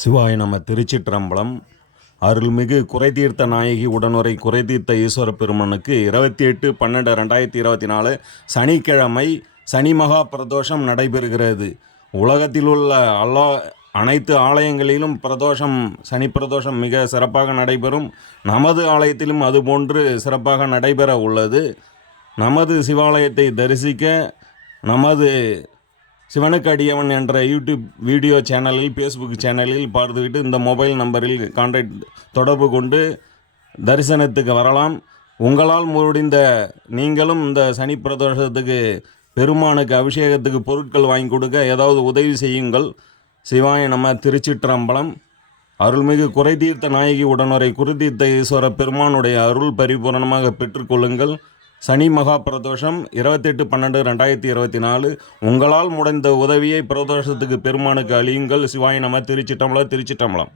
சிவாய நம்ம திருச்சிற்றம்பலம். அருள்மிகு குறைதீர்த்த நாயகி உடனுரை குறைதீர்த்த ஈஸ்வர பெருமனுக்கு இருபத்தி எட்டு பன்னெண்டு ரெண்டாயிரத்தி இருபத்தி நாலு சனிக்கிழமை சனி மகா பிரதோஷம் நடைபெறுகிறது. உலகத்தில் உள்ள அல்லா அனைத்து ஆலயங்களிலும் பிரதோஷம் சனி பிரதோஷம் மிக சிறப்பாக நடைபெறும். நமது ஆலயத்திலும் அதுபோன்று சிறப்பாக நடைபெற உள்ளது. நமது சிவாலயத்தை தரிசிக்க நமது சிவனுக்கு அடியவன் என்ற யூடியூப் வீடியோ சேனலில் ஃபேஸ்புக் சேனலில் பார்த்துக்கிட்டு இந்த மொபைல் நம்பரில் கான்டாக்ட் தொடர்பு கொண்டு தரிசனத்துக்கு வரலாம். உங்களால் முடிந்த நீங்களும் இந்த சனி பிரதோஷத்துக்கு பெருமானுக்கு அபிஷேகத்துக்கு பொருட்கள் வாங்கி கொடுக்க ஏதாவது உதவி செய்யுங்கள். சிவாய நம்ம திருச்சிற்றம்பலம். அருள்மிகு குறைதீர்த்த நாயகி உடனுரை குருதீர்த்த ஈஸ்வர பெருமானுடைய அருள் பரிபூரணமாக பெற்றுக்கொள்ளுங்கள். சனி மகா பிரதோஷம் இருபத்தெட்டு பன்னெண்டு ரெண்டாயிரத்தி இருபத்தி நாலு. உங்களால் முடிந்த உதவியை பிரதோஷத்துக்கு பெருமானுக்கு அழியுங்கள் சிவாய நம திருச்சிட்டம்பலம் திருச்சிட்டம்பலம்